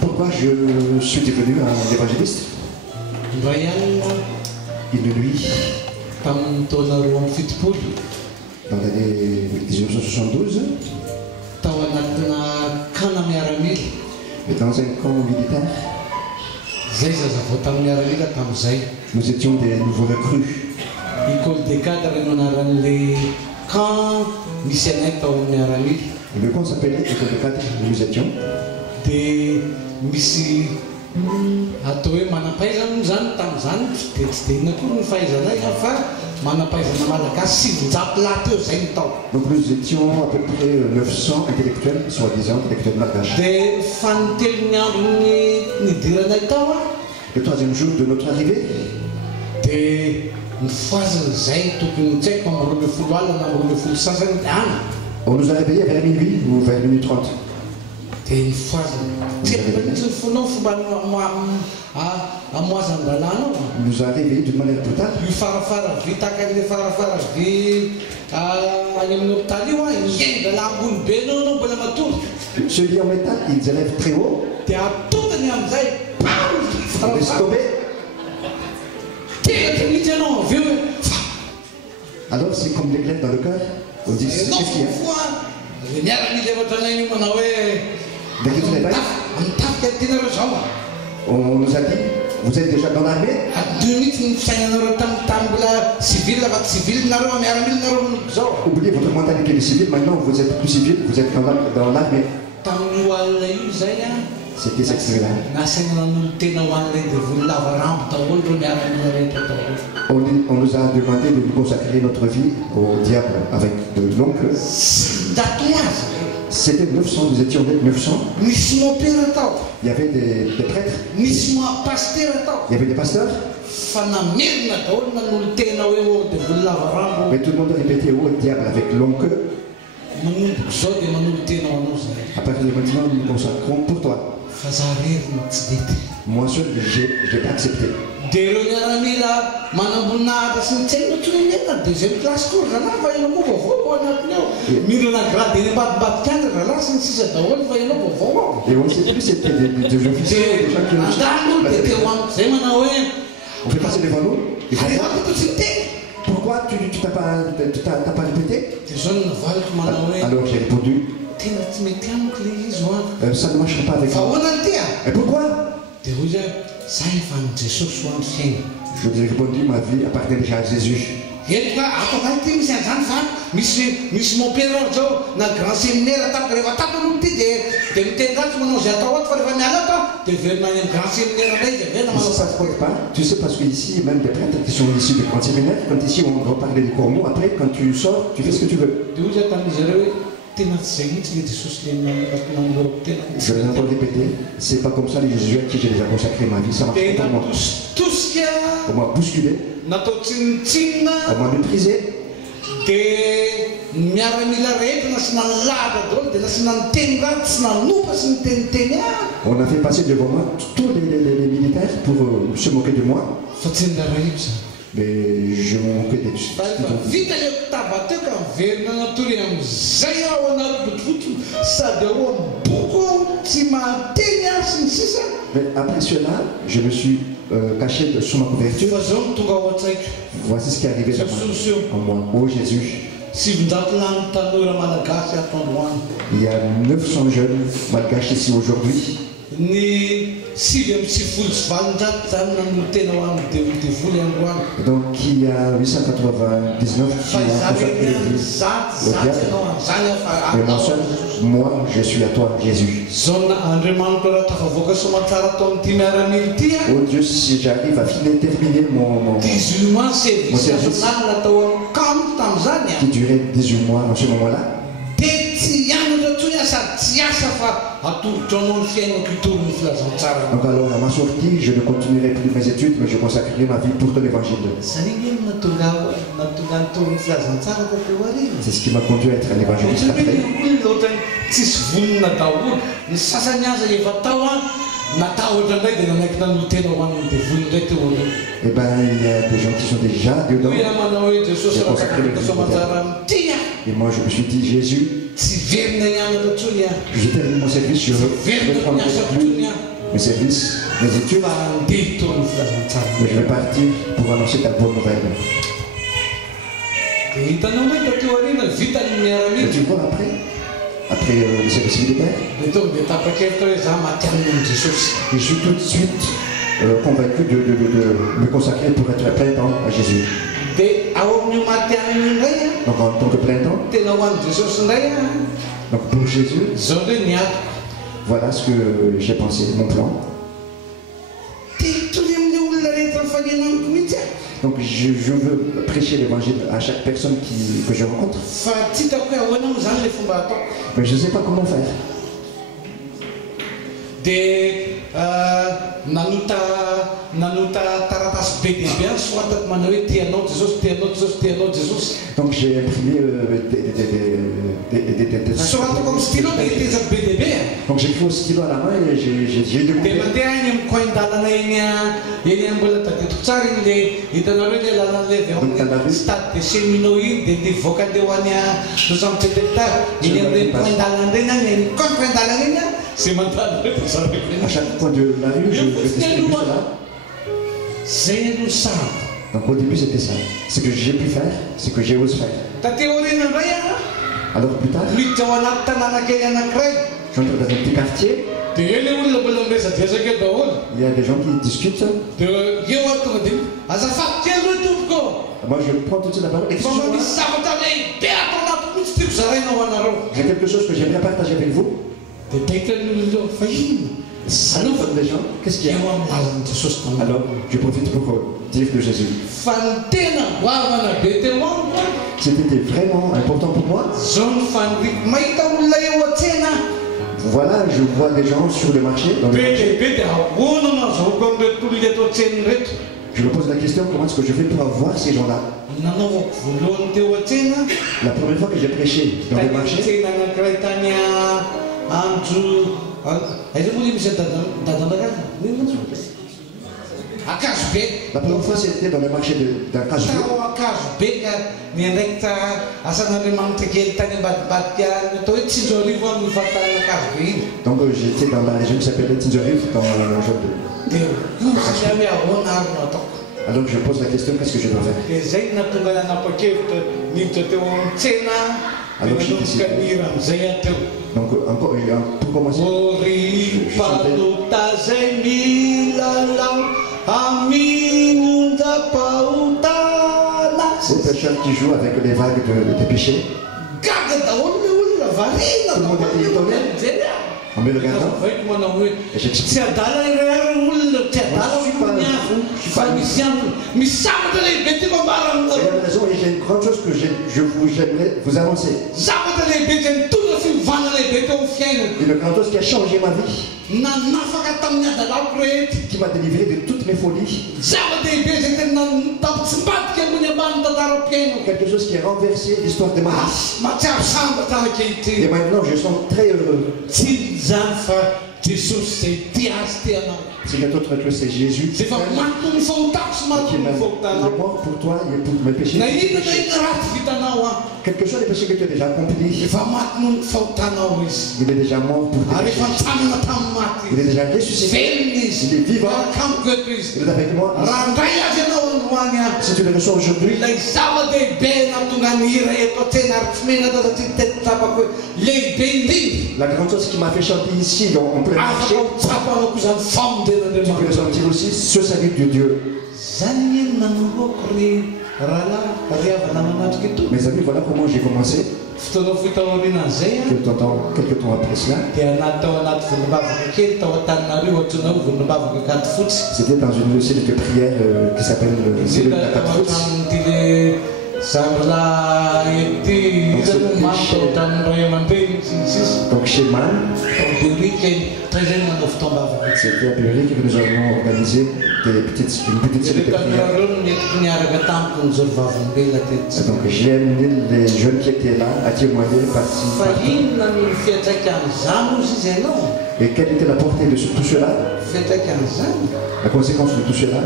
Pourquoi je suis devenu un évangéliste? Une nuit, dans l'année 1972, et dans un camp militaire, nous étions des nouveaux recrues. Le camp s'appelait École de cadre où nous étions. Donc nous étions à peu près 900 intellectuels, soi-disant intellectuels malgaches. Le troisième jour de notre arrivée, on nous a réveillés vers minuit ou vers minuit 30. Il nous a réveillés d'une manière brutale. Ce lit en métal, ils élèvent très haut. On laisse tomber. Alors c'est comme l'éclair dans le cœur. On dit qu'est-ce qu'il y a? Dès que tu réveilles, on nous a dit, vous êtes déjà dans l'armée? Oubliez votre mentalité de civil, maintenant vous êtes plus civil, vous êtes dans l'armée. C'était cette série-là. On nous a demandé de nous consacrer notre vie au diable avec de l'oncle. C'était 900, nous étions 900. Il y avait des prêtres. Il y avait des pasteurs. Mais tout le monde répétait au diable avec l'oncle. À partir de maintenant, nous nous consacrons pour toi. Moi seul, je n'ai pas accepté. Et on ne sait plus si c'était des officiers, des gens qui nous... On fait passer devant nous. Pourquoi tu t'as pas répété? Alors j'ai répondu, ça ne marchera pas avec moi. Et pourquoi? Je lui ai répondu, ma vie appartient déjà à Jésus. Tu sais parce qu'ici, même des prêtres qui sont issus de grands séminaires, quand ici on va parler des corbeaux, après quand tu sors, tu fais ce que tu veux. Je l'ai encore répété, c'est pas comme ça les Jésuites à qui j'ai déjà consacré ma vie, ça marche pas pour moi. On m'a bousculé, on m'a méprisé. On a fait passer devant moi tous les militaires pour se moquer de moi. Mais je m'en moquais des Mais après cela, je me suis caché sous ma couverture. Voici ce qui est arrivé en moi. Oh Jésus. Il y a 900 jeunes malgaches ici aujourd'hui. Donc il y a 899 qui ont consacré l'église au diable. Mais moi je suis à toi, Jésus. Oh Dieu, si j'arrive à terminer mon service qui durait 18 mois en ce moment-là, donc alors à ma sortie, je ne continuerai plus mes études, mais je consacrerai ma vie pour ton évangile. C'est ce qui m'a conduit à être un évangéliste après. Eh bien, il y a des gens qui sont déjà dedans. J'ai consacré le vie. Et moi je me suis dit, Jésus, je termine mon service, je vais prendre mes services, mes études, mais je vais partir pour annoncer ta bonne nouvelle. Et tu vois après le service militaire, je suis tout de suite convaincu de me consacrer pour être à plein temps à Jésus. Donc en tant que plein temps, donc pour Jésus, voilà ce que j'ai pensé, mon plan. Donc je veux prêcher l'évangile à chaque personne que je rencontre. Mais je ne sais pas comment faire. Donc j'ai imprimé des donc j'ai pris au stylo à la main et j'ai découpé. À chaque point de la rue, je distribue cela. Donc au début c'était ça. Ce que j'ai pu faire, ce que j'ai osé faire. Alors plus tard, j'entre dans un petit quartier. Il y a des gens qui discutent. Moi je prends tout de suite la parole. J'ai quelque chose que j'aimerais partager avec vous. Alors, des gens, qu'est-ce qu'il y a? Alors, je profite pour dire que Jésus. C'était vraiment important pour moi. Voilà, je vois des gens sur le marché. Dans le marché. Je me pose la question, comment est-ce que je fais pour avoir ces gens-là? La première fois que j'ai prêché dans le marché, la première fois c'était dans le marché d'un Casbé. Donc j'étais dans la région qui s'appelait Tinzorive, dans le genre de... Alors je pose la question, qu'est-ce que je dois faire? Alors je décide. Donc encore, pour commencer, je chantais. Ces pêcheurs qui jouent avec les vagues des péchés. Tout le monde était étonné en me regardant. Et j'explique. Il y a une raison et j'ai une grande chose que j'aimerais vous annoncer. Et le grand chose qui a changé ma vie, qui m'a délivré de toutes mes folies, quelque chose qui a renversé l'histoire de ma vie. Et maintenant je sens très heureux. C'est notre que c'est Jésus qui est mort pour toi et pour mes péchés. Quel que soit les péchés que tu as déjà accomplis, il est déjà mort pour tes péchés. Il est déjà ressuscité. Il est vivant. Il est avec moi. Si tu le reçois aujourd'hui, la grande chose qui m'a fait chanter ici en plein marché, tu peux ressentir aussi ce salut de Dieu. Mes amis, voilà comment j'ai commencé. Quelques temps après cela, c'était dans une cellule de prière qui s'appelle cellule de la Catfoot. Donc chez Man, c'était à Péry que nous avons organisé une petite cellule de prière. Donc j'ai amené les jeunes qui étaient là à témoigner par-ci. Et quelle était la portée de tout cela? La conséquence de tout cela?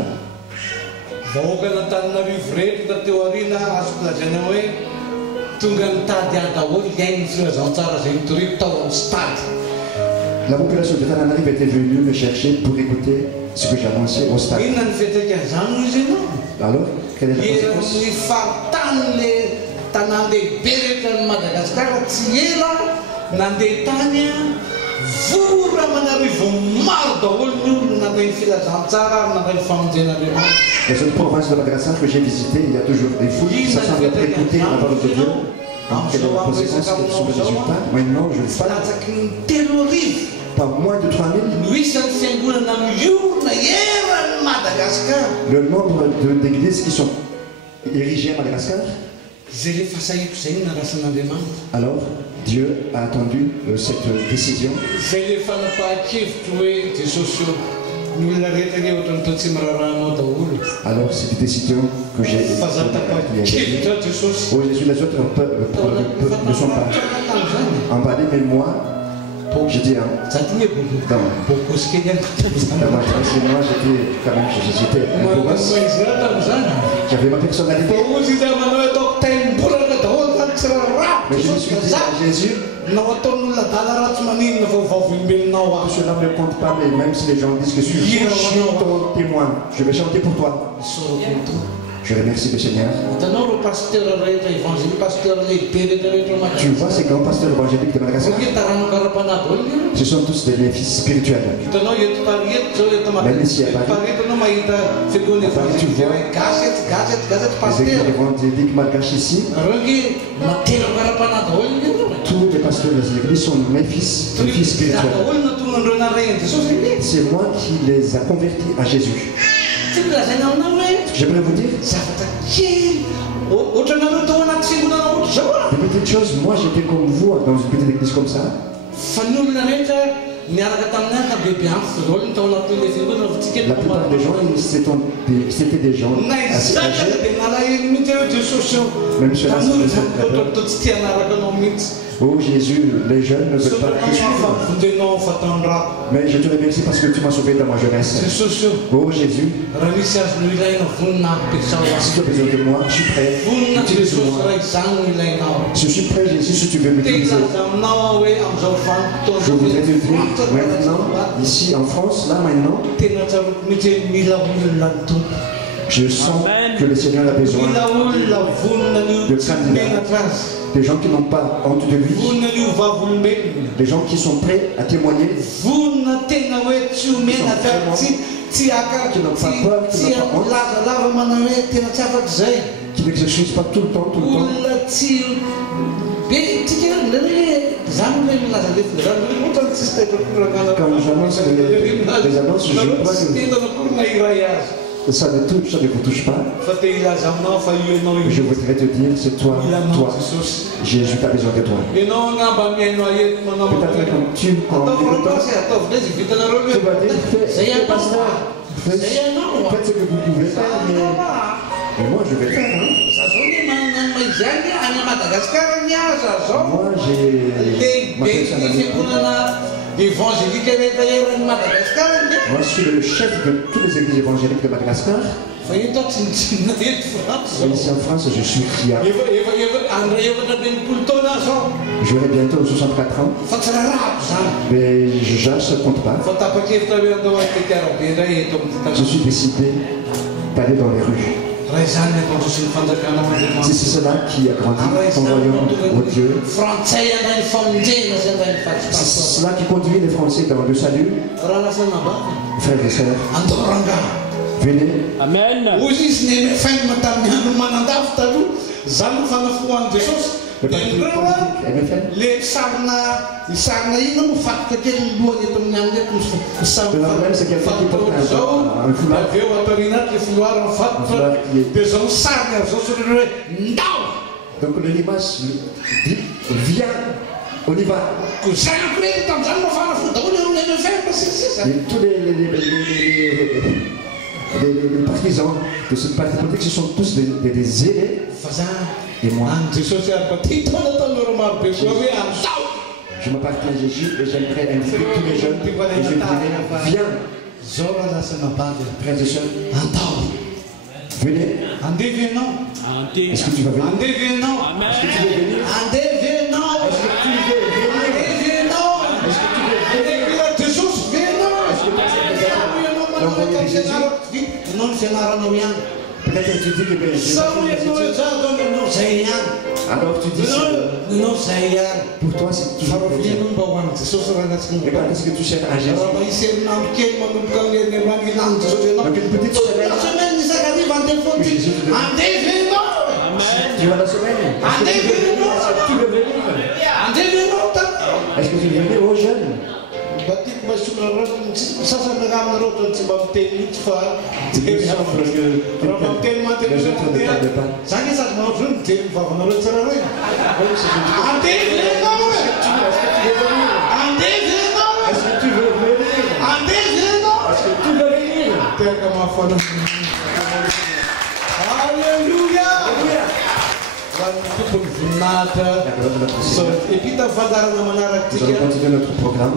La population de Tananarive était venue me chercher pour écouter ce que j'annonçais au stade. Alors, quelle est la conséquence? Dans une province de Madagascar que j'ai visitée, il y a toujours des foules qui s'assemblent pour écouter la parole de Dieu. Quelle est la conséquence? Quels sont les résultats? Maintenant, je parle. Pas moins de 3000. Le nombre d'églises qui sont érigées à Madagascar. Alors, Dieu a attendu cette décision. Alors, c'est une décision que j'ai prise. Oh Jésus, les autres ne sont pas emballés, mais moi, je dis, j'étais quand même, j'étais un peu basse. J'avais ma personnalité. Mais je me suis dit à Jésus, cela ne compte pas, mais même si les gens disent que je suis ton témoin, je vais chanter pour toi. Je remercie le Seigneur. Tu vois ces grands pasteurs évangéliques de Madagascar? Ce sont tous des fils spirituels. Même ici à Paris, tu vois les églises évangéliques malgaches ici. Tous les pasteurs des églises sont mes fils spirituels. C'est moi qui les a convertis à Jésus. J'aimerais vous dire, des petites choses, moi j'étais comme vous dans une petite église comme ça. La plupart des gens, c'était des gens assez âgés. Même ceux-là, oh Jésus, les jeunes ne veulent pas que je mais je te remercie parce que tu m'as sauvé dans ma jeunesse. Oh Jésus, si tu as besoin de moi, je suis prêt. Utilise-moi. Je suis prêt, Jésus, si tu veux m'utiliser. Je voudrais te dire maintenant, ici en France, là maintenant, je sens que le Seigneur a besoin de candidats, des gens qui n'ont pas honte de lui, des gens qui sont prêts à témoigner, qui n'ont pas peur, qui n'ont pas honte, qui n'exercent pas tout le temps. Quand j'annonce les annonces, je crois que ça ne vous touche pas. Je voudrais te dire, c'est toi. Jésus a besoin de toi. Peut-être que tu vas dire, fais pasteur, faites ce que vous pouvez faire, mais moi je vais faire. Moi j'ai ma personnalité. Moi je suis le chef de toutes les églises évangéliques de Madagascar. Et ici en France, je suis fier. J'aurai bientôt 64 ans. Mais je ne compte pas. Je suis décidé d'aller dans les rues. C'est cela qui a grandi ton royaume, oh Dieu. C'est cela qui conduit les Français dans le salut. Frères et sœurs, venez. Amen. Le parti politique MFN. Le problème, c'est quelqu'un qui porte un foulard. Donc l'image dit, viens, on y va. Et tous les partisans de ce parti politique, ce sont tous des zélés. Et moi, je m'appartiens à Jésus et j'aimerais inviter tous les jeunes et je dirais, viens, frères et sœurs, Venez. Est-ce que tu vas venir? Est-ce que tu veux venir? Est-ce que tu veux venir? Est-ce que tu veux venir? Peut-être tu dis que alors tu dis pour toi c'est toujours mais quand est-ce que tu cherches à Jésus? Donc une petite semaine que Jésus te donne. Tu vas la semaine? Est-ce que tu veux venir? Est-ce que tu veux venir aux jeunes? Alléluia. Nous allons continuer notre programme.